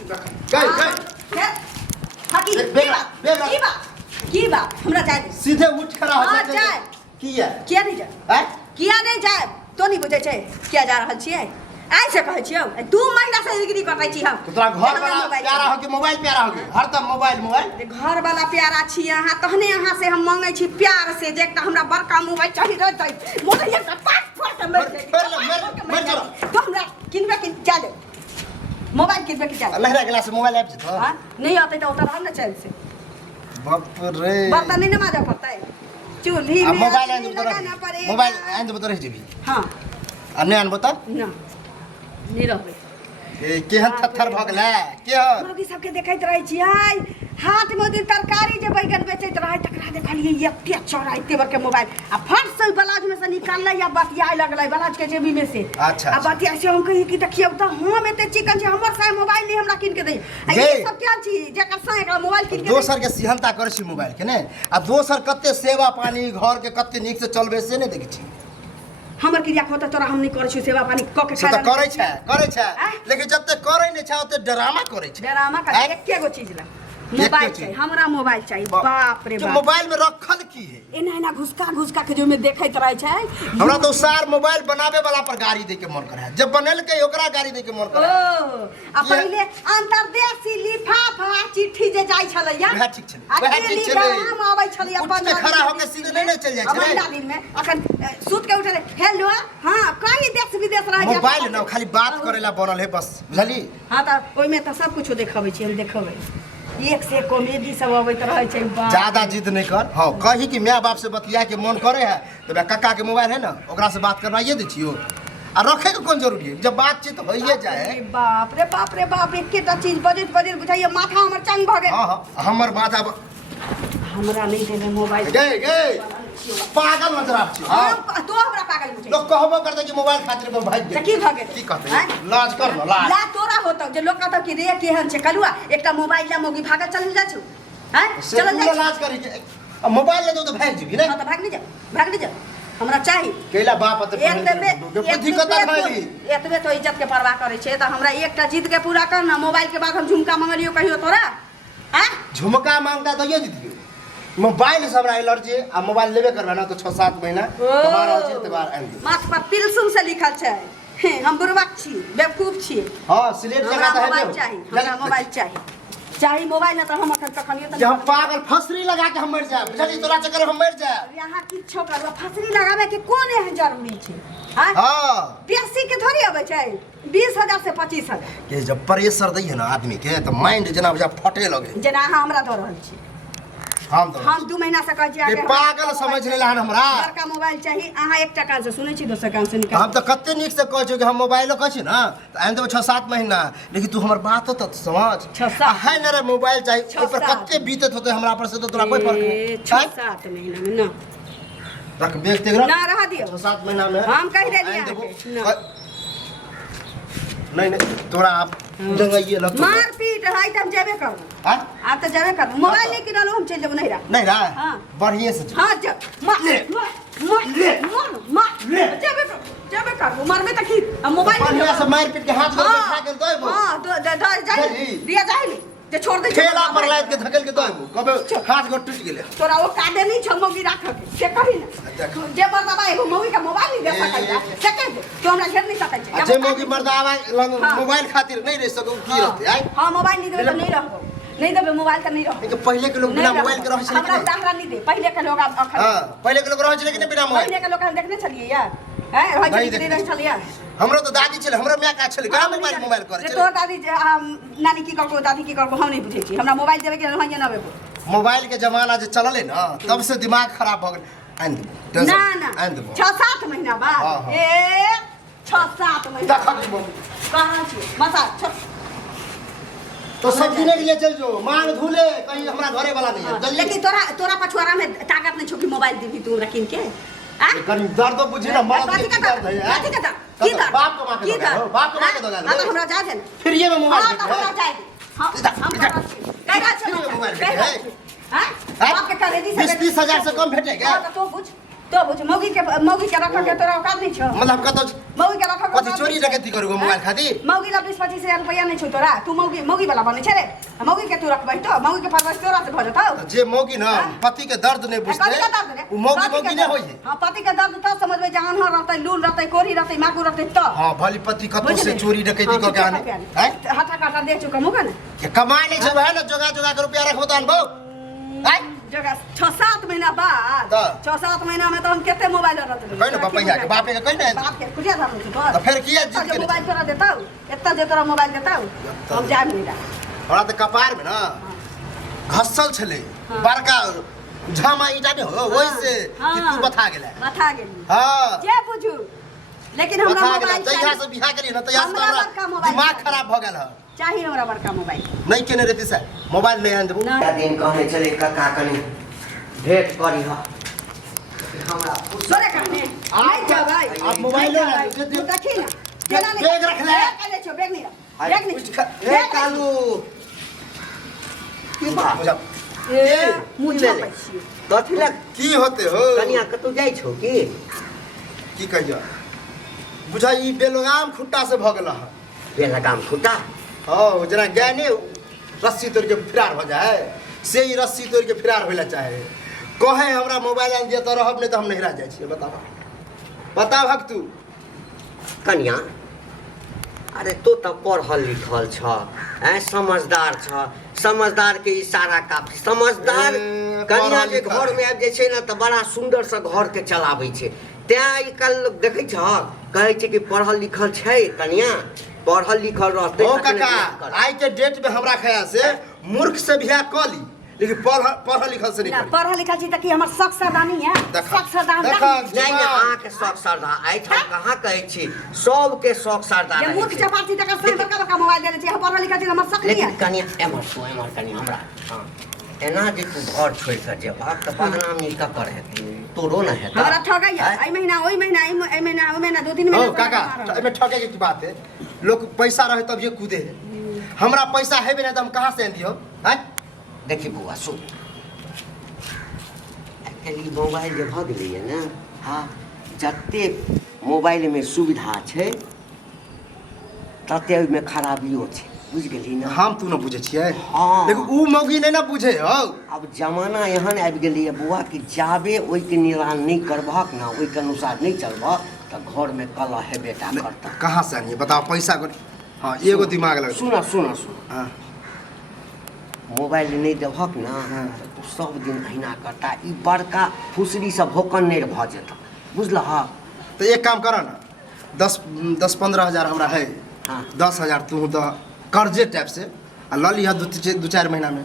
छी गई गई हकी की बात हमरा जाय दे सीधे उठ खड़ा हो हां जाय किया किया नहीं जाय हैं किया नहीं जाय तो नहीं बुझे छै किया जा रहल छियै आई से कहै छियौ 2 महीना से डिग्री कटै छी हम तोरा घर वाला प्यारा हो कि मोबाइल प्यारा हो हरदम मोबाइल घर वाला प्यारा छी अहाँ तहने अहाँ से हम मांगे छी प्यार से जे एकटा हमरा बड़का मोबाइल चाहि रहतै मोबाइल एकटा पाट फोड़ के मर जा तो हमरा किनबे कि चल मोबाइल किनबे कि चल लहरा गिलास से मोबाइल आबि जेतो हां नहीं आते तो उतर हम ना चल से बाप रे बर्तन नहीं माजा पड़ता है चूल्ही में मोबाइल आन दे मोबाइल आन दे रह जेबी हां आ नहीं आनबो त ना नहीं रहबे ए केहन थरथर भ गेलै केहन मौगी सबके देखैत रहै छियै हाथ में दिन तरकारी जे बैगन बेचैत रहै तकरा देखलियै एते चौड़ा एते बड़के मोबाइल आ फट से ब्लाउज में से निकाललै या बतियाए लगलै ब्लाउज के जेबी में से अच्छा आ बतियाए से हम कहि कि देखियौ त हम एते चिकन छै हमर साय मोबाइल नहीं हमरा किन के दे आ ये सब क्या छी जेकर साय एकरा मोबाइल किन के दोसर के सिहनता करै छी मोबाइल के ने आ दोसर कते सेवा पानी घर के कते नीक से चलबे से नहीं देखै छी हमर क्रिया खोता तोरा हम नहीं करै छी सेवा पानी क के से त करै छै लेकिन जब तक करै नहीं छै ओते ड्रामा करै छै ड्रामा का एके गो चीज ला मोबाइल चाहिए हमरा मोबाइल चाहिए बाप रे बाप मोबाइल में रखल की है एना एना घुसका के जो में देखैत रहै छै हमरा तो सार मोबाइल बनावे वाला पर गाड़ी दे के मन करे जब बनल के ओकरा गाड़ी दे के मन करे ओ आ पहिले अंतरदेशी लिफाफा चिट्ठी जे जाय छलैया वह ठीक छलै वह ठीक छलै हम आबै छलैया अपन खड़ा होके सीधे नहीं चल जाय छलै महिला दिन में अखन सूत के उठले हेलो हां कहीं देश विदेश रह जा मोबाइल ना खाली बात करेला बनल है बस बुझली हां त ओइ में त सब कुछ देखाबै छी हम देखबै एक से कॉमेडी सब अबैत रहै छै ज्यादा जिद नहीं कर हां कही कि माय बाप से बतिया के मन करे है तो काका के मोबाइल है ना ओकरा से बात करवाइए दे छियो आ रखे के कौन जरूरी है जब बातचीत होइए जाए बाप रे बाप एकेटा चीज बजैत बुझाइए माथा हमर चंग भ गेल हां हमर माथा हमरा नहीं देले मोबाइल गे पागल नजर आब छी हां तो हमरा पागल बुझै लोग कहबो करते कि मोबाइल खातिर में भाग गेल की भ गेल की कहते लाज कर न लाज ला तोरा होतौ जे लोग कहतौ कि रे केहन छै कलुआ एकटा मोबाइल ला मोगी भागल चल जा छु हैं चल जा लाज करी के मोबाइल ले दो तो भाग जेबी ना हां त भाग नहीं जा हमरा चाही केला बाप त दिक्कत भइली एतबे तो इज्जत के परवाह करे छै त हमरा एकटा जिद के पूरा कर ना मोबाइल के बाद हम झुमका मंगलियो कहियो तोरा हैं झुमका मांगता तो ये दीदी मोबाइल से हमरा एलर्जी आ मोबाइल लेबे करबा ना तो 6-7 महीना तुम्हारा छै तबार आन दे माथ पर पिलसुम से लिखल छै हम बुरबक छी बेवकूफ छी हां सिलेट जगह त है मोबाइल चाहिए हमरा मोबाइल चाहिए मोबाइल ना तो हम अखन तखनियो त हम पागल फसरी लगा के हम मर जाए बुझली तोरा चक्कर हम मर जाए यहाँ किछो करबा फसरी लगावे के कोन है जरूरी छै हां पैसे के थोड़ी आवे छै 20,000 से 25,000 के जब प्रेशर दैय ना आदमी के त माइंड जना बुझा फटे लगे जना हमरा द रहल छी हम 2 महीना से कह छी के पागल समझ लेला हन हमरा बड़का मोबाइल चाहिए अहाँ 1 टका से सुनै छी दोसर कान से निकाल हम त कते नीक से कहै छी कि हम मोबाइलो कहै छी ना त आइन देबो 6-7 महीना लेकिन तू हमर बात त समझ 6-7 है न रे मोबाइल चाहिए ऊपर कते बीतत होते हमरा पर से तो तोरा कोई फर्क नहीं 6-7 महीना में ना रख बेच दे ना रह दियो 6-7 महीना में हम कह देलिए नहीं तोरा आप दंगाइए लग मार पीट है त हम जेबे करब हां आप त जेबे करब मोबाइल लेके डालो हम चल जेब नहीं रहा हां बढ़िया से हां जब मार जेबे करब मरबे त की मोबाइल बढ़िया से मार पीट के हाथ में खा के देबो हां दो जाई दिया जाई जे छोड़ दे ठेला पर लाद के धकेल के देबो कबे हाथ गोट टूट गेले तोरा वो काटे नहीं छ मोगी राख के से कही ना जे मर्दा भाई मोगी का मोबाइल नहीं दे सकैया सेकंड तो हमरा घेर नहीं सकै छै जे मोगी मर्दा आवा मोबाइल खातिर नहीं रह सको की रहते आई हां मोबाइल नहीं देबे तो नहीं रहबो नहीं देबे मोबाइल त नहीं रहबो कि पहले के लोग बिना मोबाइल के रह छले हमरा उदाहरण नहीं दे पहले के लोग अब हां पहले के लोग रह छले कि बिना मोबाइल पहले के लोग हम देखने चलिए यार हैं रह छलिए हमरो तो दादी छले हमरो माय का छले का मोबाइल करे छले तो दादी नानी की करबो दादी की करबो हम नहीं बुझे छी हमरा मोबाइल देबे के नहीं ना बेबो मोबाइल के जमाना जे चलले ना तब से दिमाग खराब भ गेल आन दे ना ना आन दे 6-7 महीना बाद ए 6-7 महीना कहां छी मसा तो सब दिन के लिए चल जो मांग धुले कहीं हमरा घरे वाला नहीं है लेकिन तोरा पछुआरा में ताकत नहीं छोकी मोबाइल देबी तू रखिन के कहीं दर्द तो बुझी ना मर्द की दर्द है बात का की दर्द बाप को मां के दो बाप को मां के दो हां तो हमरा जा दे फिर ये में मोबाइल हां तो हमरा जा दे हां कह रहा छ मोबाइल है हां बाप के करे दी 20,000 से कम भेटेगा हां तो बुझ तो बुझ मौगी के रख के तोरा औकात नहीं छ मतलब कतो मौगी के रख कथी चोरी डकैती करू मोबाइल खातिर मौगी ला 20-25 हजार रुपया नहीं छ तोरा तू मौगी वाला बने छे रे मौगी के तू रखबै तो मौगी के परवरिश तोरा से भ जतौ जे मौगी ना पति के दर्द नहीं बुझते उ मौगी नहीं होई है। हां पति के दर्द तो समझबै जहान रहतै लूल रहतै कोरी रहतै माकू रहतै तो हां भली पति कतो से चोरी डकैती क के आने हैं हटा काटा दे चुका मुका ना के कमाई नहीं छै है ना जोगा जोगा के रुपया रखबो त अनबो हैं जगह 6-7 महीना बाद 6-7 महीना में तो हम केते मोबाइल रहत कहीं ना बापैया के बापे के कहीं ना बाप के कुटिया धाम छ तो फिर किया जीत के मोबाइल तोरा देतौ एत्ता जे तोरा मोबाइल देतौ हम जाय नहीं हमरा त कपार में ना घसल छले बड़का झामा ईटा ने हो ओइ से कि तू बता गेली हां जे बुझू लेकिन हमरा मोबाइल जहिया से बियाह करी ना तहिया से हमरा दिमाग खराब भ गेल है चाहिए हमरा बड़का मोबाइल नहीं केने रहती सर मोबाइल नहीं आन देबू क्या दिन कहने चले काका कनी भेंट करी हा हमरा सोरे कहने नहीं जा भाई आप मोबाइल ले ना तू देखी ना केना नहीं बैग रख ले ले छो बैग नहीं ए कालू की बा ए मुझे पैसे कथि लग की होते हो कनिया कतौ जाई छौ की कहियो बुझा ई बेलगाम खुट्टा से भ गेल है बेला काम खुटा हां जरा गहने रस्सी तोड़ के फरार हो जाए से ही रस्सी तोड़ के फरार होइला चाहे कहे हमरा मोबाइल आन दिया तो रहब नहीं तो हम नहीं रह जाय छी बता भक तू कनिया अरे तो पढ़ल लिखल छ ए समझदार छ समझदार के इशारा काफी समझदार कनिया के घर में आबि जाय छै ना त बड़ा सुंदर से घर के चलाबै छै त्या ई कल देखै छ कहै छै कि पढ़ल लिखल छै कनिया पढ़ल लिखल रहते ओ काका आज के डेट में हमरा ख्याल से मूर्ख से बियाह क ली लेकिन पढ़ल लिखल से नहीं ना पढ़ल लिखल छी त कि हमर शौक सरदानी है शौक सरदान नहीं ना आहाँ के शौक सरदा आई हम कहां कहै छी सब के शौक सरदा ये मूर्ख चपाती तक से बड़का मोबाइल देले छी हम पढ़ल लिखल छी हमर शौक नहीं लेकिन है कनिया एमर कनिया हमरा हां एना जे तू घर छोड़ के जेबाक त बदनामी का कर है तोरो ना है हमरा ठगैया आई महीना ओई महीना आई महीना ओ महीना 2-3 महीना ओ काका एमे ठगे के की बात है लोग पैसा रहे तब ये कूदे है हमरा पैसा है भी नहीं तो हम कहां से दियो हैं देखी बुआ सुन एक्चुअली मोबाइल जे भ गेलै ना हां जत्ते मोबाइल में सुविधा छै तते में खराबियो छै बुझ गेली ना हम तू न बुझे छिए हाँ। लेकिन ऊ मौगी नहीं ना बुझे हो अब जमाना एहन आबि गेलै बुआ कि जाबे ओइ के निदान नहीं करबहक ना ओइ के अनुसार नहीं चलबह त घर में कलह है बेटा करता कहां से आनी बताओ पैसा को हां एगो दिमाग लग सुना हां मोबाइल नहीं देबहक ना तो सब दिन अहिना करता ई बड़का फुसरी से भोकनेर भ जेता बुझलह तो एक काम करा ना 10-15 हजार हमरा है हाँ। 10 हजार तू तो कर्जे टाइप से आ ल लिहा 2-4 महीना में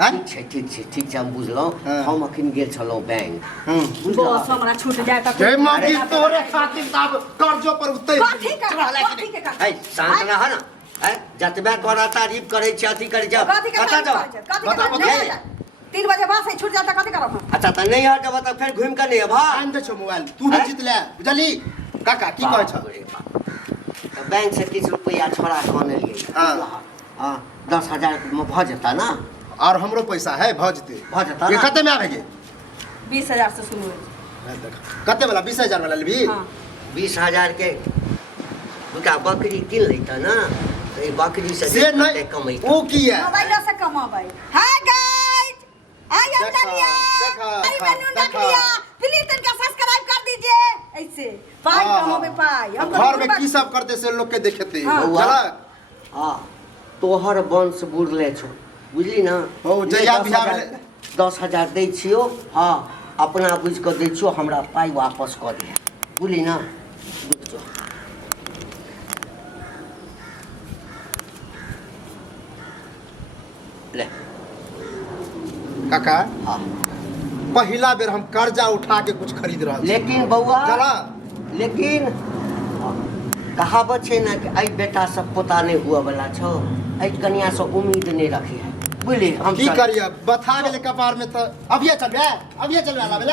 हैं ठीक छै हम बुझलहुँ हाँ। हम अखन गेल छलहुँ बैंक बस हमरा छूट जाए त जय मागी तोरे खातिर साहब कर्जो पर उतै कथी के ऐ शांत रह ना ऐ जतबे तोरा तारीफ करे छै अथी करे छै कतऽ जाओ 3 बजे बाद से छूट जाता कथी करब अच्छा त नहीं हट जब त फिर घुम के नहीं अबा आन दे छो मोबाइल तू ही जीत ले बुझली काका की कहै छ बैंक से 30 रुपया छोड़ा के आनलिए हां 10,000 में भ जेता ना और हमरो पैसा है भ जते ना ये कते में आबेगे 20,000 से शुरू है कते वाला 20,000 वाला लेबी हां 20,000 के दुटा बकरी किन लेता ना तो ये बकरी से नहीं कमाई वो की है मोबाइल से कमाबै हाय गाइस आई एम नलिया आई बनू नलिया प्लीज तनका सब्सक्राइब कर दीजिए ऐसे पाई कमाबै पाई हम घर में की सब करते से लोग के देखते चला हां तोहर वंश बुड़ले छो बुझली ना ओ जया बियाह भेले 10,000 दै छियो हां अपना बुझ के दै छियो हमरा पाई वापस क दे बुझली ना बुझो ले काका हां पहला बेर हम कर्जा उठा के कुछ खरीद रहा लेकिन बउआ चला लेकिन कहावत छै ना कि आई बेटा सब पोता नहीं हुआ वाला छो आई कन्या से उम्मीद नहीं रखी है बुझली हम की करिए बता गेले कपार में तो अभिये चलबे अभिये चलबे